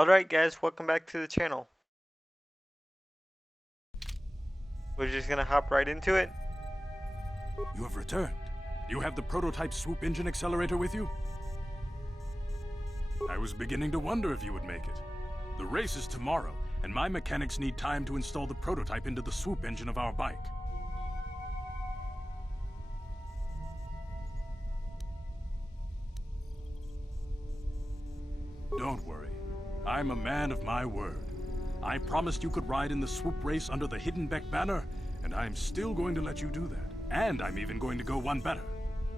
Alright guys, welcome back to the channel. We're just gonna hop right into it. You have returned. You have the prototype Swoop engine accelerator with you? I was beginning to wonder if you would make it. The race is tomorrow, and my mechanics need time to install the prototype into the Swoop engine of our bike. Don't worry. I'm a man of my word. I promised you could ride in the Swoop race under the Hidden Beck banner, and I'm still going to let you do that. And I'm even going to go one better.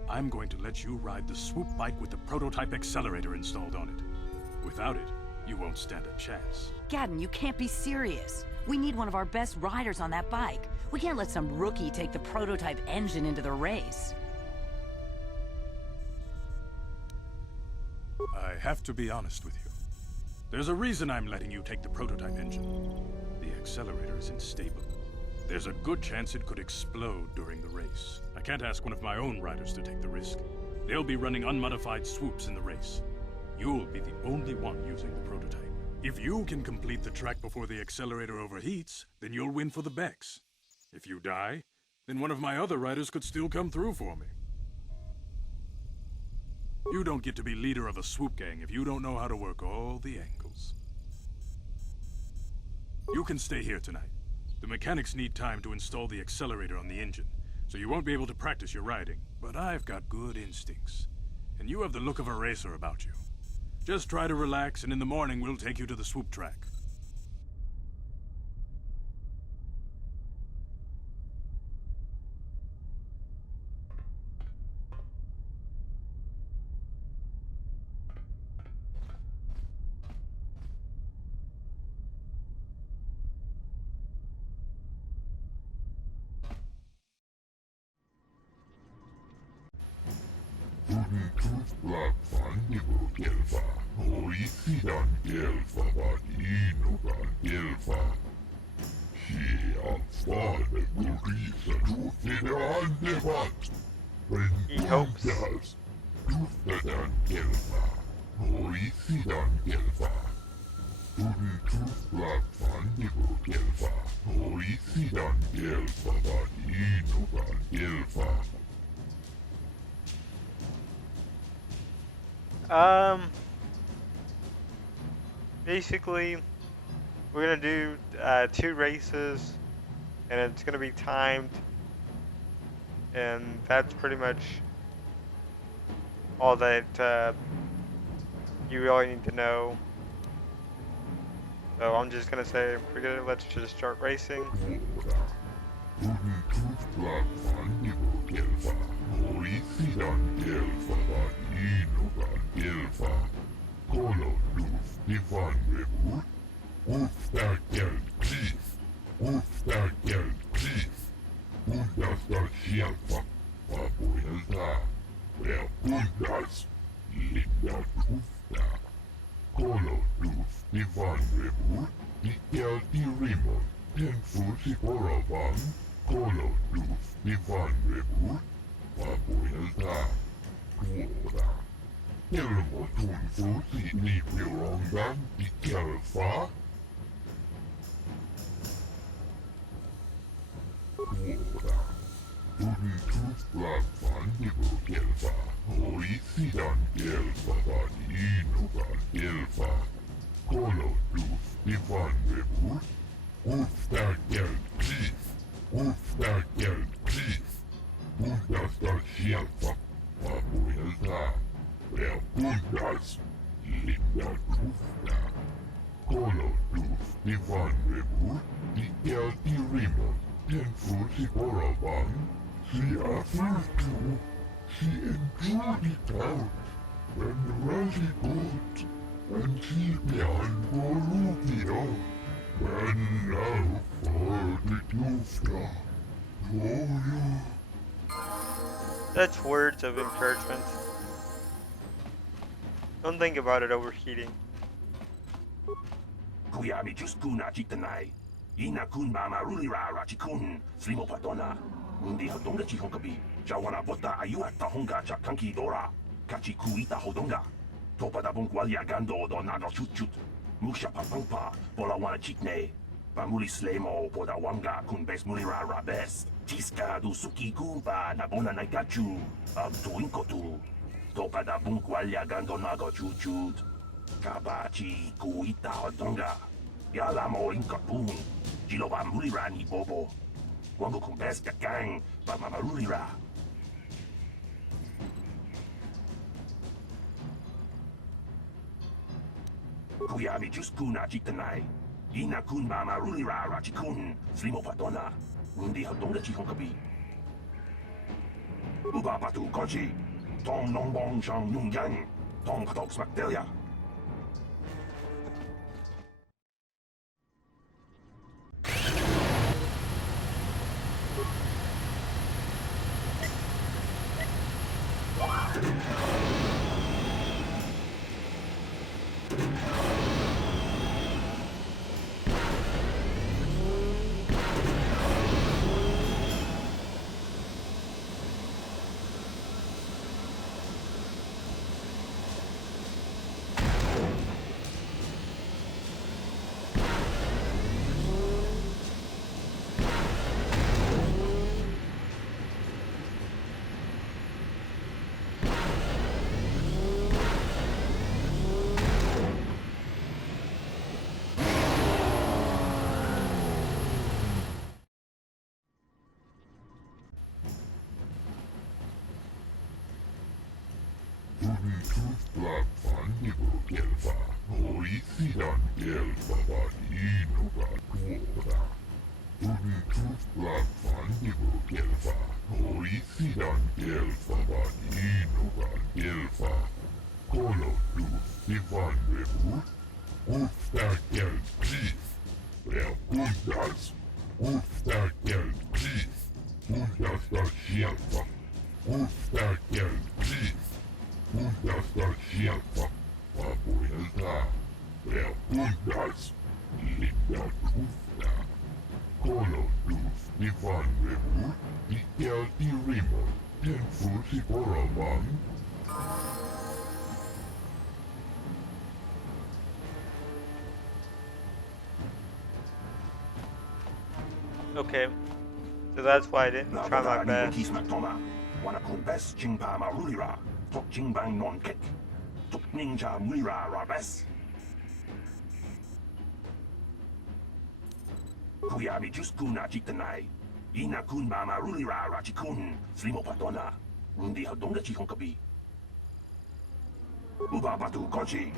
I'm going to let you ride the Swoop bike with the prototype accelerator installed on it. Without it, you won't stand a chance. Gadden, you can't be serious. We need one of our best riders on that bike. We can't let some rookie take the prototype engine into the race. I have to be honest with you. There's a reason I'm letting you take the prototype engine. The accelerator is unstable. There's a good chance it could explode during the race. I can't ask one of my own riders to take the risk. They'll be running unmodified swoops in the race. You'll be the only one using the prototype. If you can complete the track before the accelerator overheats, then you'll win for the Becks. If you die, then one of my other riders could still come through for me. You don't get to be leader of a swoop gang if you don't know how to work all the angles. You can stay here tonight. The mechanics need time to install the accelerator on the engine, so you won't be able to practice your riding. But I've got good instincts, and you have the look of a racer about you. Just try to relax, and in the morning we'll take you to the swoop track. He hopes. Basically, we're gonna do 2 races, and it's gonna be timed, and that's pretty much all that you really need to know. So I'm just gonna say, let's just start racing. That's words of encouragement. Don't think about it overheating. Kuyami just kuna jitanai. Ina kun mama rulira chikun slimo patona. Undi hodonga chihonkabi. Jawana bota ayuata honga chakanki dora. Kachi kuita hodonga. Topa da bongualia gando do nano chut chut. Musha papangpa, bola wana chitne. Pamuli slemo, poda wanga, kun bes mulira rabes. Tiska du suki kumpa, na bona na gachu. Ag tuinkotu. Topa da bunkwalya gando nago chuchut. Kabachi kuita hodonga. Yalamo inkapun. Jiloba mulira ni bobo. Wango kun bes kakang, pa mamarulira. Kuyami juskuna chitanai. Ina kun mama rulira rachikun. Slimo patona. Undi hodonga chihonkabi. Uba patu kochi. Tong nongbong shang yung yang. Tong patok smakdelia. Okay, so that's why I didn't try my best. Wana kun bes jingpa marulira. Tok jingbang non kek. Tok ninja mulira rabes. Kuyami juskuna chitanai. Ina kun mama rulira rachikun. Slimo patona. Undi hodonga chihonkabi. Uba batu kochi.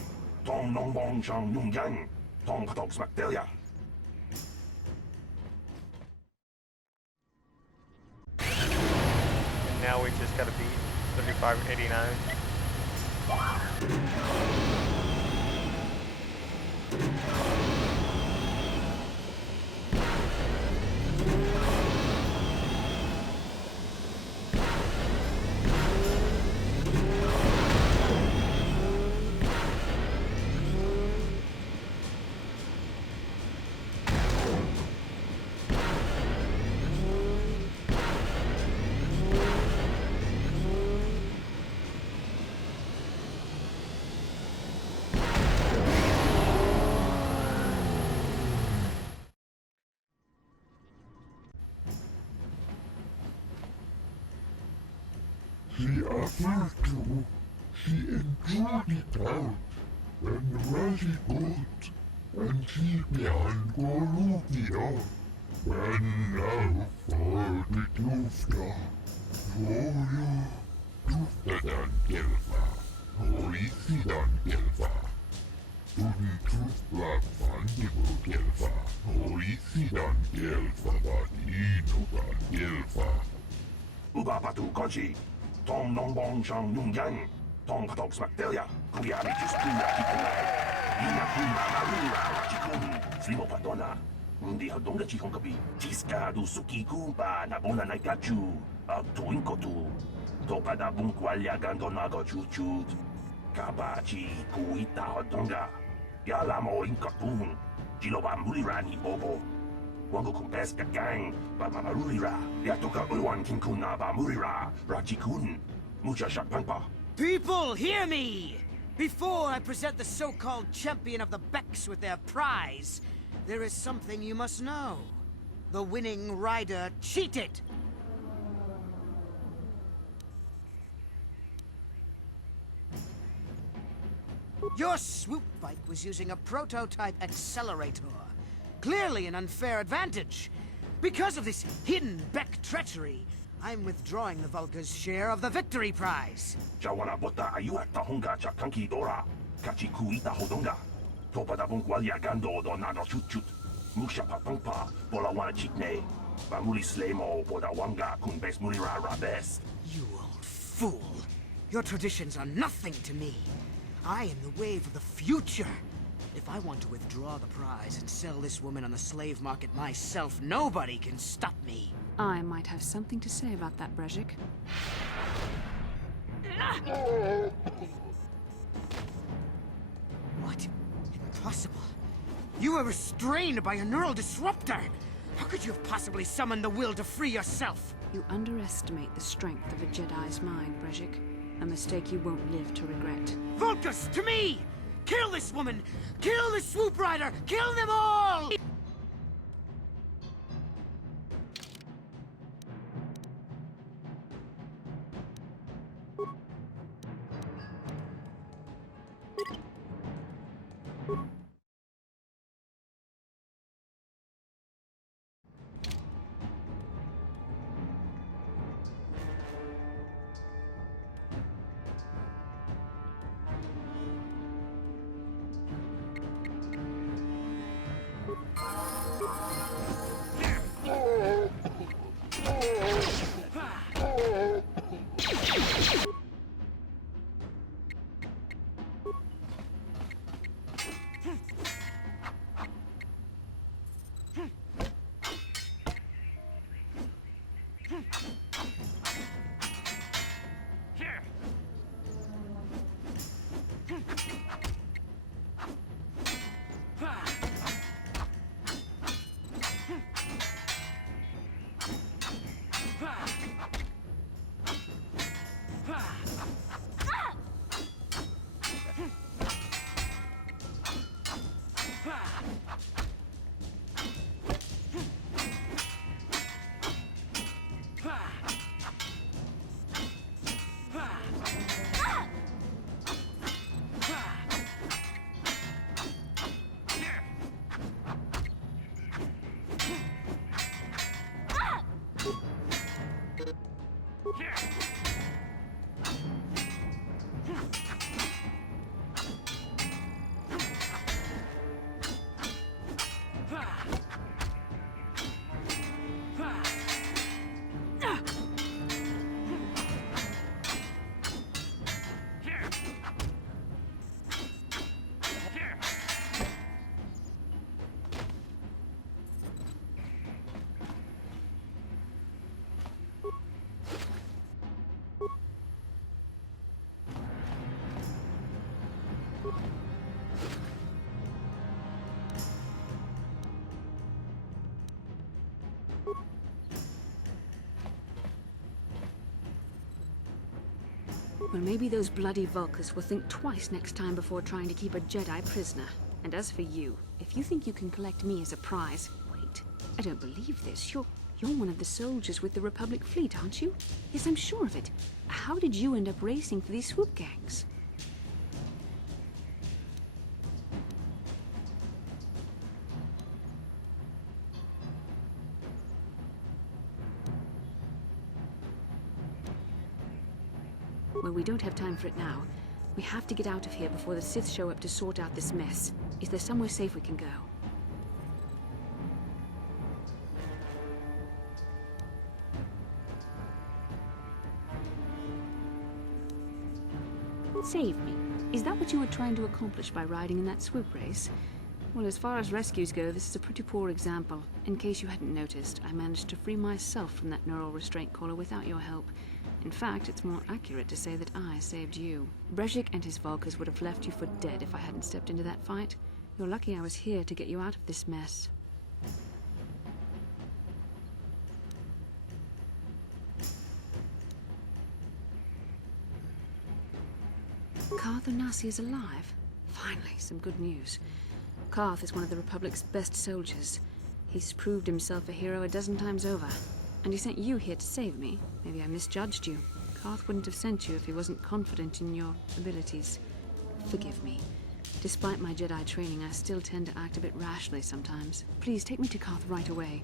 Tong nongbong shang yung yang. Tong patok smakdelia. Now we just gotta beat 3589. She offered to. She enjoyed it out. And Rashi good. And she began Gorupia. When now for the Tufta. Gloria. Tufta dan Gelfa. Horisi dan Gelfa. Turin Tufta Fandigo Gelfa. Horisi dan Gelfa. Vadino dan Gelfa. Uba patu kochi. Tong nongbong shang yung yang. Tong patok smakdelia. Kuyami juskuna chitanai. Ina kun mama rulira rachikun. Slimo patona. Undi hodonga chihonkabi. Tiska du suki kumpa na bona na gachu. Ag tuinkotu. Topa da bunkwalya gando nago chuchut. Kabachi kuita hodonga. Yalamo inkapun. Jiloba mulira ni bobo. Wango kumpes kakang. Ba mamarulira. Yatoka ulwan kinkuna ba mulira. Rachikun. Mucha shakpangpa. People, hear me! Before I present the so-called champion of the Becks with their prize, there is something you must know. The winning rider cheated! Your Swoop bike was using a prototype accelerator. Clearly an unfair advantage. Because of this hidden Beck treachery, I'm withdrawing the Vulca's share of the victory prize. Jawana bota ayuak tahonga cha kanki dora. Kachi kuita hodonga. Topada bungwalia gando do nano chut chut. Musha papangpa bola wana chikne. Bamuli slemo boda wanga kun bes mulira rabes. You old fool. Your traditions are nothing to me. I am the wave of the future. If I want to withdraw the prize and sell this woman on the slave market myself, nobody can stop me. I might have something to say about that, Brezhik. What? Impossible. You were restrained by a neural disruptor. How could you have possibly summoned the will to free yourself? You underestimate the strength of a Jedi's mind, Brezhik. A mistake you won't live to regret. Vulcus, to me! Kill this woman! Kill the Swoop Rider! Kill them all! Well, maybe those bloody Vulcans will think twice next time before trying to keep a Jedi prisoner. And as for you, if you think you can collect me as a prize... Wait, I don't believe this. You're one of the soldiers with the Republic fleet, aren't you? Yes, I'm sure of it. How did you end up racing for these swoop gangs? Well, we don't have time for it now. We have to get out of here before the Sith show up to sort out this mess. Is there somewhere safe we can go? Save me. Is that what you were trying to accomplish by riding in that swoop race? Well, as far as rescues go, this is a pretty poor example. In case you hadn't noticed, I managed to free myself from that neural restraint collar without your help. In fact, it's more accurate to say that I saved you. Brezhik and his Vulcans would have left you for dead if I hadn't stepped into that fight. You're lucky I was here to get you out of this mess. Carth Onasi is alive. Finally, some good news. Carth is one of the Republic's best soldiers. He's proved himself a hero a dozen times over. And he sent you here to save me. Maybe I misjudged you. Carth wouldn't have sent you if he wasn't confident in your abilities. Forgive me. Despite my Jedi training, I still tend to act a bit rashly sometimes. Please take me to Carth right away.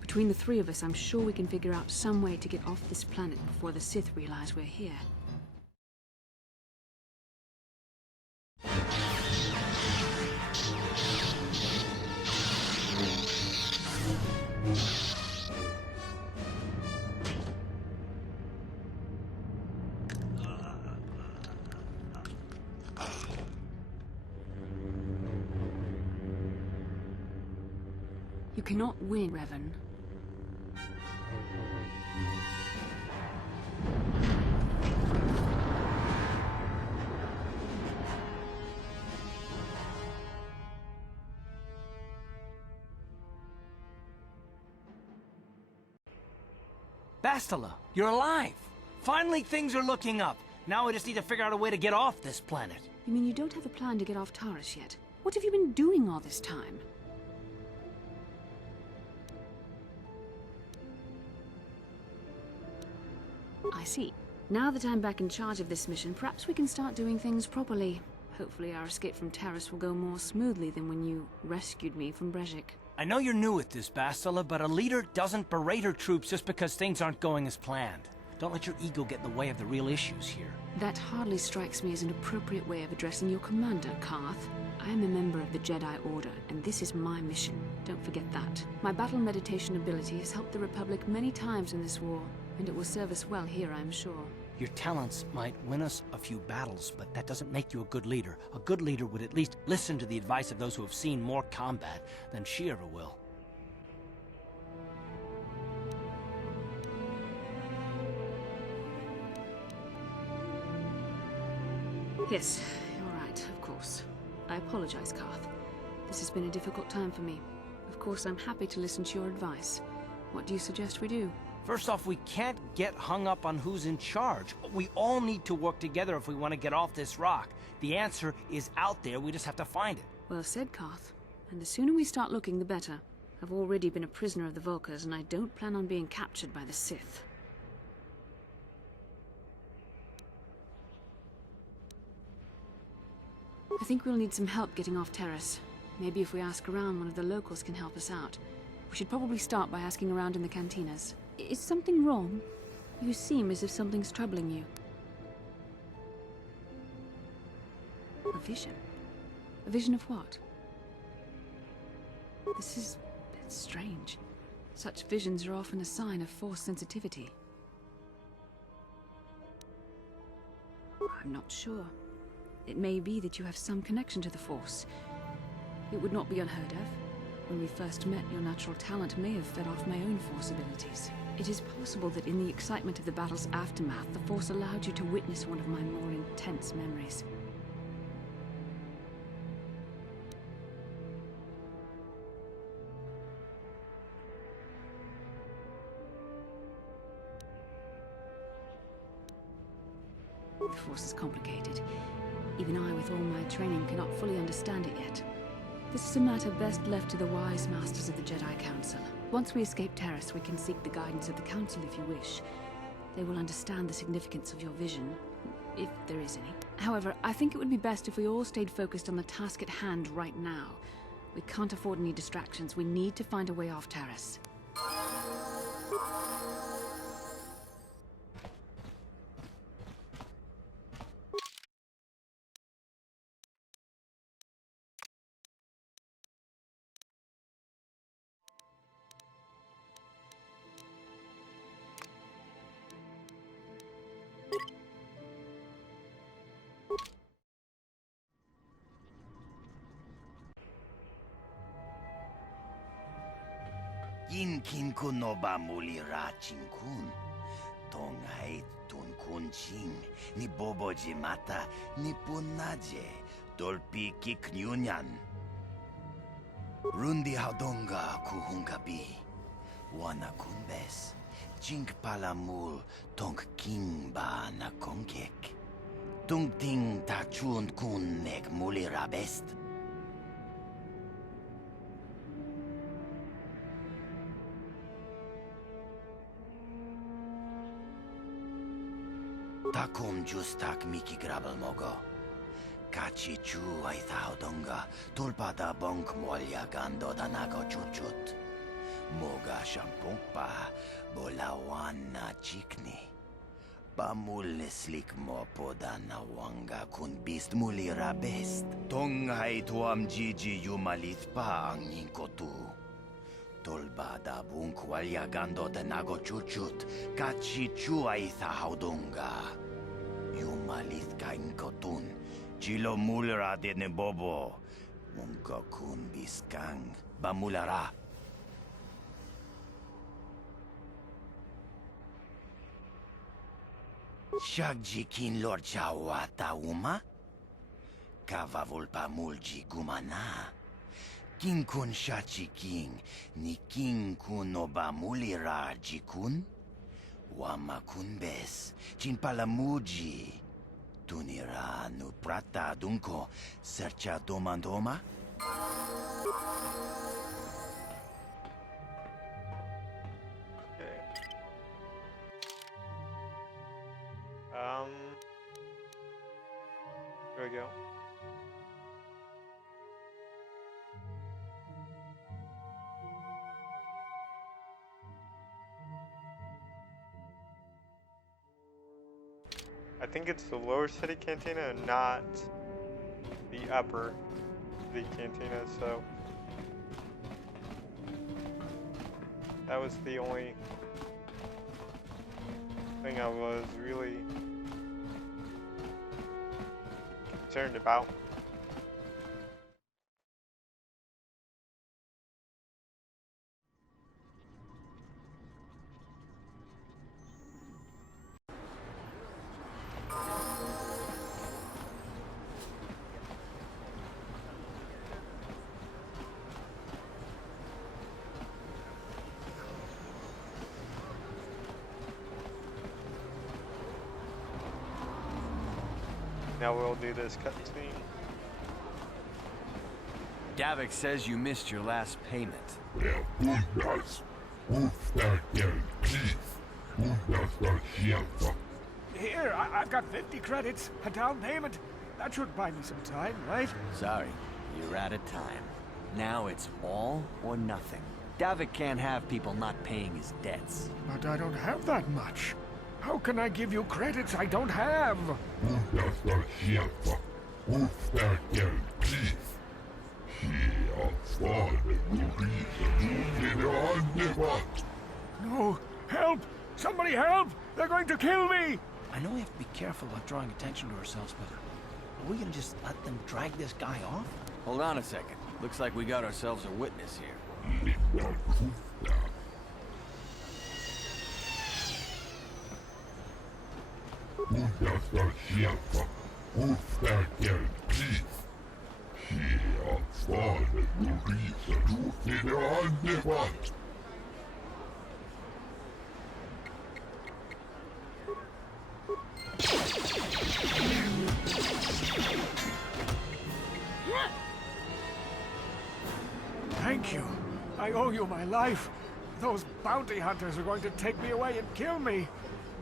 Between the three of us, I'm sure we can figure out some way to get off this planet before the Sith realize we're here. You cannot win, Revan. Bastila, you're alive! Finally, things are looking up. Now we just need to figure out a way to get off this planet. You mean you don't have a plan to get off Taris yet? What have you been doing all this time? I see. Now that I'm back in charge of this mission, perhaps we can start doing things properly. Hopefully our escape from Taris will go more smoothly than when you rescued me from Brejik. I know you're new at this, Bastila, but a leader doesn't berate her troops just because things aren't going as planned. Don't let your ego get in the way of the real issues here. That hardly strikes me as an appropriate way of addressing your commander, Carth. I am a member of the Jedi Order, and this is my mission. Don't forget that. My battle meditation ability has helped the Republic many times in this war, and it will serve us well here, I'm sure. Your talents might win us a few battles, but that doesn't make you a good leader. A good leader would at least listen to the advice of those who have seen more combat than she ever will. Yes, you're right, of course. I apologize, Carth. This has been a difficult time for me. Of course, I'm happy to listen to your advice. What do you suggest we do? First off, we can't get hung up on who's in charge. We all need to work together if we want to get off this rock. The answer is out there, we just have to find it. Well said, Carth. And the sooner we start looking, the better. I've already been a prisoner of the Vulkars, and I don't plan on being captured by the Sith. I think we'll need some help getting off Taris. Maybe if we ask around, one of the locals can help us out. We should probably start by asking around in the cantinas. Is something wrong? You seem as if something's troubling you. A vision? A vision of what? This is strange. Such visions are often a sign of Force sensitivity. I'm not sure. It may be that you have some connection to the Force. It would not be unheard of. When we first met, your natural talent may have fed off my own Force abilities. It is possible that in the excitement of the battle's aftermath, the Force allowed you to witness one of my more intense memories. The Force is complicated. Even I, with all my training, cannot fully understand it yet. This is a matter best left to the wise masters of the Jedi Council. Once we escape Taris, we can seek the guidance of the Council if you wish. They will understand the significance of your vision, if there is any. However, I think it would be best if we all stayed focused on the task at hand right now. We can't afford any distractions. We need to find a way off Taris. Kin kun no ba muli ra ching kun. Tongai tun kun ching. Ni boboji mata ni punaje. Dolpi kiknyunyan. Rundi haudonga kuhungabi. Wana kunbes. Chink palamul tong king ba na kongek. Tung ting ta chun kun nek muli rabest. Takum justak miki grabel mogo. Kachi chu ay thaudonga. Tulpada bonk molya gando danago chuchut. Moga shampongpa bolawan na chikni. Pamul neslik mo poda na wanga kun bist muli rabest. Tonghay tuam jiji yumalit pa ang ningkotu. Tolbada bunk walyagando danago chuchut. Kachi chu ay thaudonga. Yumalit ka inkotun. Chilo mulra de ne bobo. Munko kun biskang. Bamulara. Shagjikin lord chawata uma? Kavavulpa mulji gumana. King kun shachi king, ni king kun oba mulira jikun? Wama kun bes, chin palamuji. Tunira nu prata dunko, sercha domandoma? Here we go. I think it's the lower city cantina and not the upper city cantina, so that was the only thing I was really concerned about. Now we'll do this cutscene. Davik says you missed your last payment. Der Bundas ruft der Tief. Bundas der Schärfer. Here, I've got 50 credits, a down payment. That should buy me some time, right? Sorry, you're out of time. Now it's all or nothing. Davik can't have people not paying his debts. But I don't have that much. How can I give you credits I don't have? Bundas der Schärfer. Ruft der Tief. Hier vorne Luise, du angewandt. No, help! Somebody help! They're going to kill me! I know we have to be careful about drawing attention to ourselves, but are we gonna just let them drag this guy off? Hold on a second. Looks like we got ourselves a witness here. Bundas der Schärfer. Ruft der Tief. Hier vorne Luise, du angewandt. Thank you. I owe you my life. Those bounty hunters are going to take me away and kill me.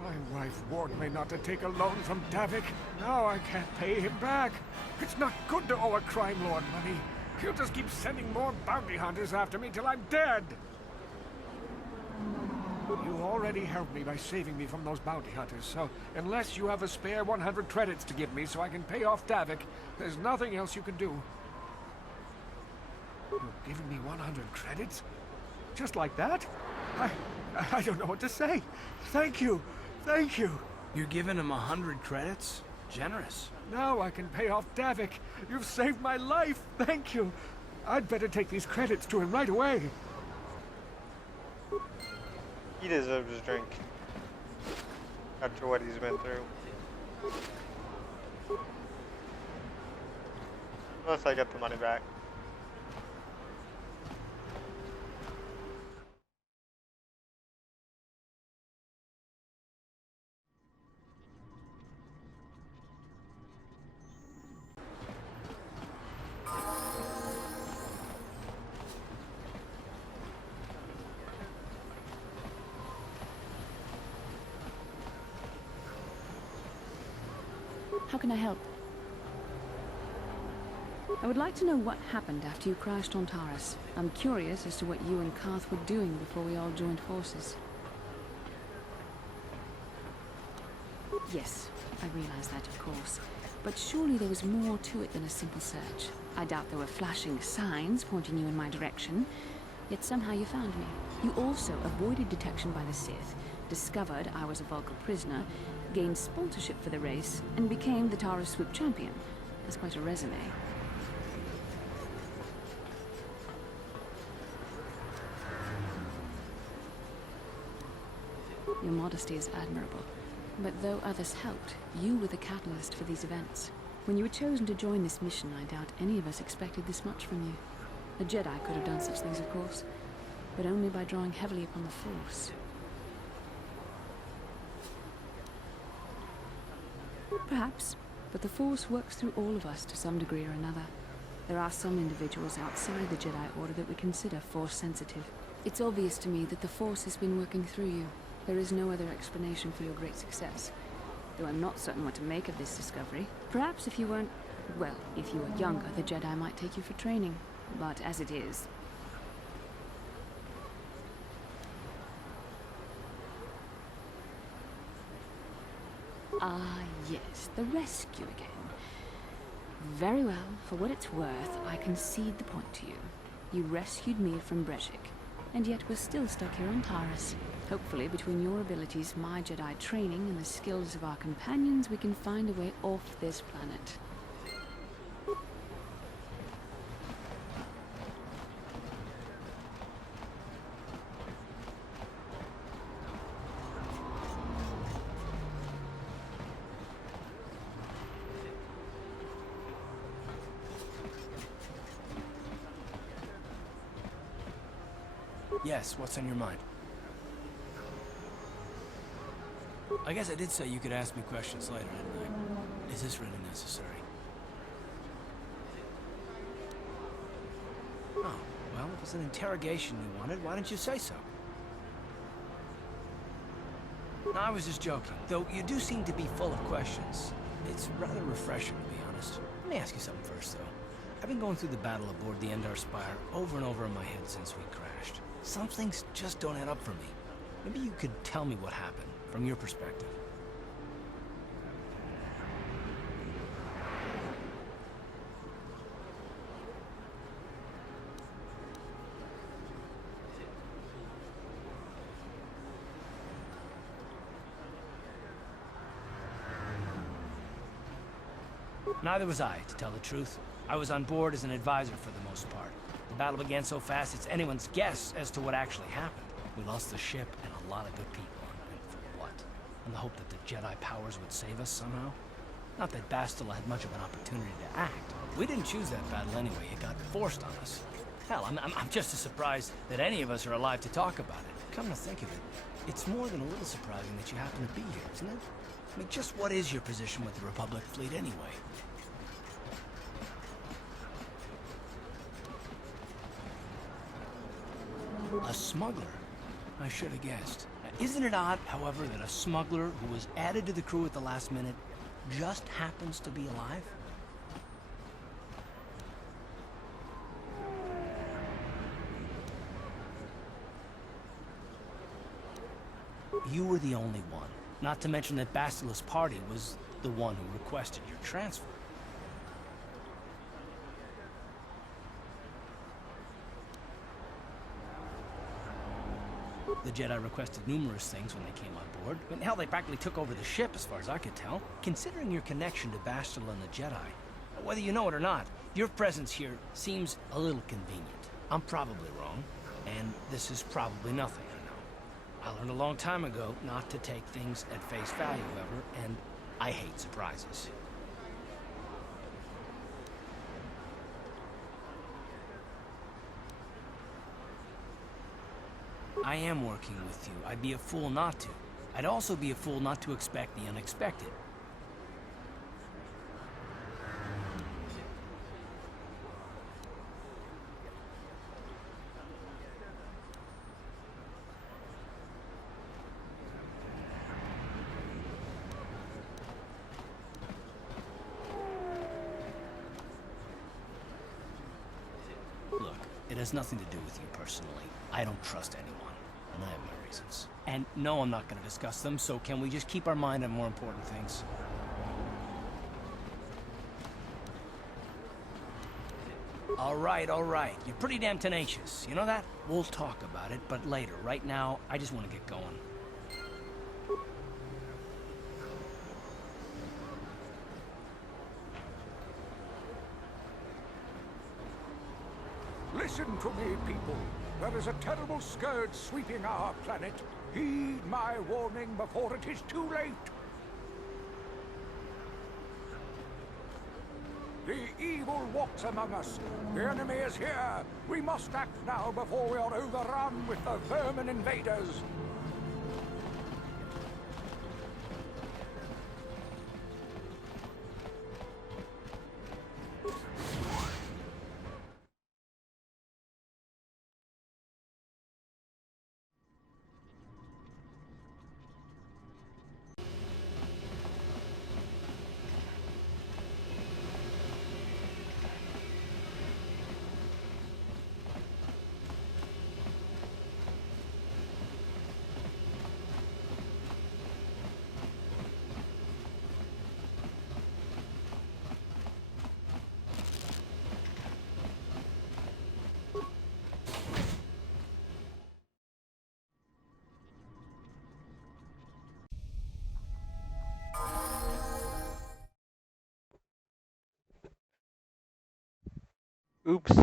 My wife warned me not to take a loan from Davik. Now I can't pay him back. It's not good to owe a crime lord money. He'll just keep sending more bounty hunters after me till I'm dead. You already helped me by saving me from those bounty hunters, so unless you have a spare 100 credits to give me so I can pay off Davik, there's nothing else you can do. You're giving me 100 credits? Just like that? I don't know what to say. Thank you. Thank you. You're giving him 100 credits? Generous. Now I can pay off Davik. You've saved my life. Thank you. I'd better take these credits to him right away. He deserves a drink after what he's been through. Unless I get the money back. How can I help? I would like to know what happened after you crashed on Taurus. I'm curious as to what you and Carth were doing before we all joined forces. Yes, I realize that, of course. But surely there was more to it than a simple search. I doubt there were flashing signs pointing you in my direction, yet somehow you found me. You also avoided detection by the Sith, discovered I was a Vulcan prisoner, gained sponsorship for the race, and became the Taurus Swoop champion. That's quite a resume. Your modesty is admirable. But though others helped, you were the catalyst for these events. When you were chosen to join this mission, I doubt any of us expected this much from you. A Jedi could have done such things, of course, but only by drawing heavily upon the Force. Perhaps, but the Force works through all of us to some degree or another. There are some individuals outside the Jedi Order that we consider Force-sensitive. It's obvious to me that the Force has been working through you. There is no other explanation for your great success. Though I'm not certain what to make of this discovery. Perhaps if you weren't... well, if you were younger, the Jedi might take you for training. But as it is... Ah, yes, the rescue again. Very well, for what it's worth, I concede the point to you. You rescued me from Brejik, and yet we're still stuck here on Taurus. Hopefully, between your abilities, my Jedi training, and the skills of our companions, we can find a way off this planet. Yes, what's on your mind? I guess I did say you could ask me questions later, didn't I? Is this really necessary? Oh, well, if it's an interrogation you wanted, why didn't you say so? No, I was just joking, though you do seem to be full of questions. It's rather refreshing, to be honest. Let me ask you something first, though. I've been going through the battle aboard the Endar Spire over and over in my head since we crashed. Some things just don't add up for me. Maybe you could tell me what happened, from your perspective. Neither was I, to tell the truth. I was on board as an advisor for the most part. The battle began so fast it's anyone's guess as to what actually happened. We lost the ship and a lot of good people, and for what? In the hope that the Jedi powers would save us somehow? Not that Bastila had much of an opportunity to act. We didn't choose that battle anyway, it got forced on us. Hell, I'm just as surprised that any of us are alive to talk about it. Come to think of it, it's more than a little surprising that you happen to be here, isn't it? I mean, just what is your position with the Republic fleet anyway? A smuggler? I should have guessed. Isn't it odd, however, that a smuggler who was added to the crew at the last minute just happens to be alive? You were the only one. Not to mention that Bastila's party was the one who requested your transfer. The Jedi requested numerous things when they came on board. I mean, hell, they practically took over the ship, as far as I could tell. Considering your connection to Bastila and the Jedi, whether you know it or not, your presence here seems a little convenient. I'm probably wrong, and this is probably nothing, I know. I learned a long time ago not to take things at face value, however, and I hate surprises. I am working with you. I'd be a fool not to. I'd also be a fool not to expect the unexpected. It has nothing to do with you personally. I don't trust anyone, and I have my reasons. And no, I'm not going to discuss them, so can we just keep our mind on more important things? All right. You're pretty damn tenacious. You know that? We'll talk about it, but later. Right now, I just want to get going. Listen to me, people. There is a terrible scourge sweeping our planet. Heed my warning before it is too late. The evil walks among us. The enemy is here. We must act now before we are overrun with the vermin invaders. Oops.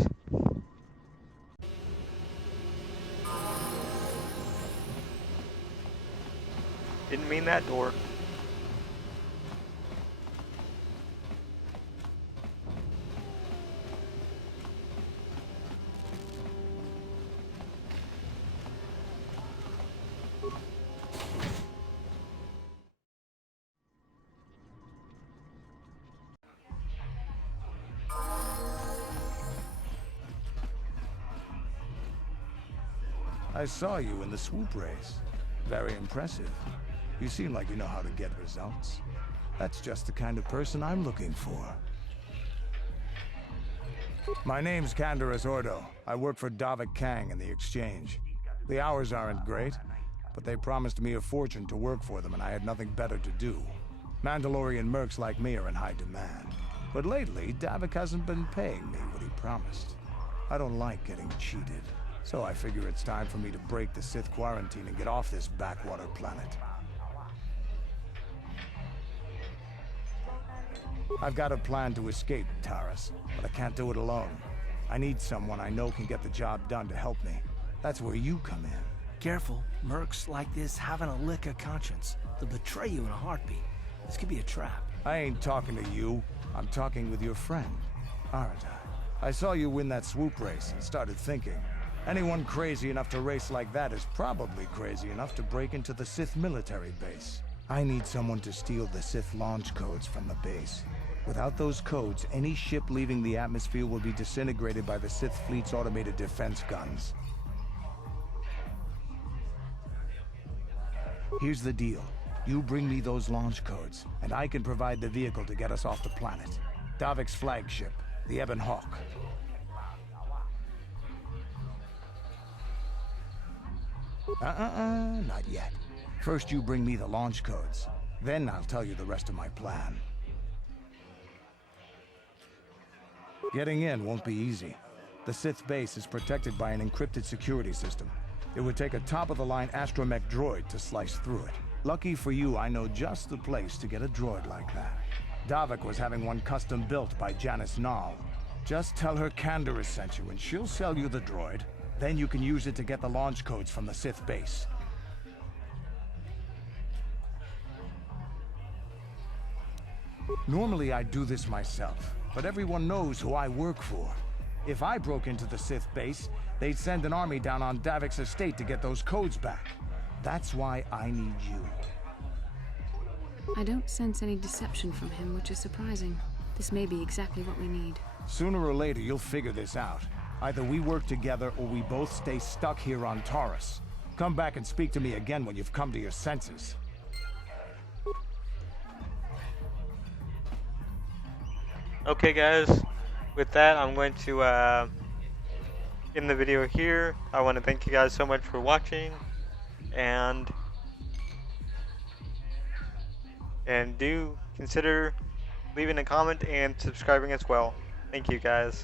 Didn't mean that door. I saw you in the Swoop race. Very impressive. You seem like you know how to get results. That's just the kind of person I'm looking for. My name's Canderous Ordo. I work for Davik Kang in the Exchange. The hours aren't great, but they promised me a fortune to work for them and I had nothing better to do. Mandalorian mercs like me are in high demand. But lately, Davik hasn't been paying me what he promised. I don't like getting cheated. So I figure it's time for me to break the Sith quarantine and get off this backwater planet. I've got a plan to escape Taurus, but I can't do it alone. I need someone I know can get the job done to help me. That's where you come in. Careful, mercs like this haven't a lick of conscience. They'll betray you in a heartbeat. This could be a trap. I ain't talking to you. I'm talking with your friend, aren't I? I saw you win that Swoop race and started thinking. Anyone crazy enough to race like that is probably crazy enough to break into the Sith military base. I need someone to steal the Sith launch codes from the base. Without those codes, any ship leaving the atmosphere will be disintegrated by the Sith fleet's automated defense guns. Here's the deal. You bring me those launch codes, and I can provide the vehicle to get us off the planet. Davik's flagship, the Ebon Hawk. Not yet. First you bring me the launch codes. Then I'll tell you the rest of my plan. Getting in won't be easy. The Sith base is protected by an encrypted security system. It would take a top-of-the-line astromech droid to slice through it. Lucky for you, I know just the place to get a droid like that. Davik was having one custom built by Janice Nall. Just tell her Canderous sent you and she'll sell you the droid. Then you can use it to get the launch codes from the Sith base. Normally I'd do this myself, but everyone knows who I work for. If I broke into the Sith base, they'd send an army down on Davik's estate to get those codes back. That's why I need you. I don't sense any deception from him, which is surprising. This may be exactly what we need. Sooner or later, you'll figure this out. Either we work together, or we both stay stuck here on Taurus. Come back and speak to me again when you've come to your senses. Okay, guys. With that, I'm going to end the video here. I want to thank you guys so much for watching, and do consider leaving a comment and subscribing as well. Thank you guys.